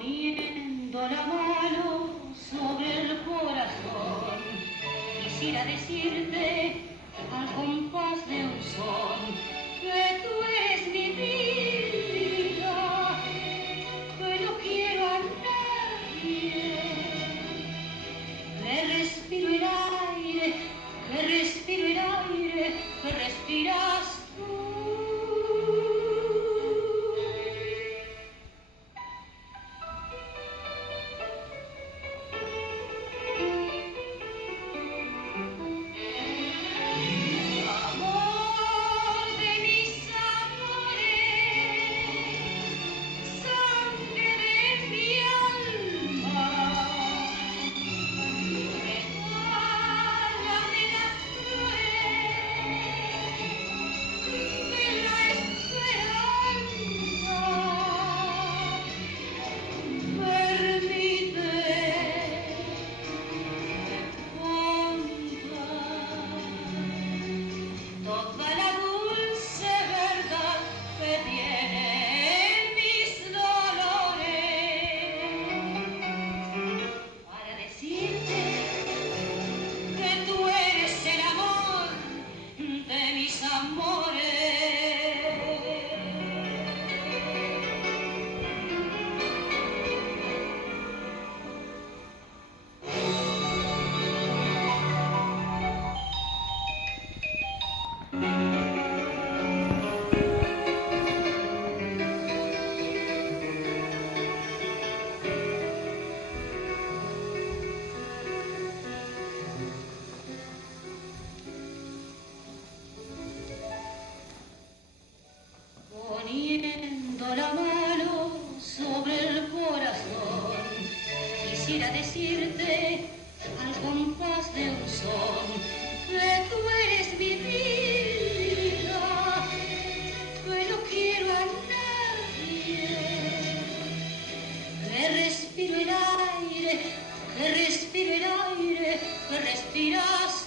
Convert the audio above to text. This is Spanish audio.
Poniendo la mano sobre el corazón, quisiera decirte al compás de un son que tú eres mi vida, que no quiero a nadie, que respiro el aire, que respiro el aire, que respiras tú. Poniendo la mano sobre el corazón, quisiera decirte al compás de un son que tú eres mi vida, que no quiero a nadie, que respiro el aire, que respiro el aire, que respiras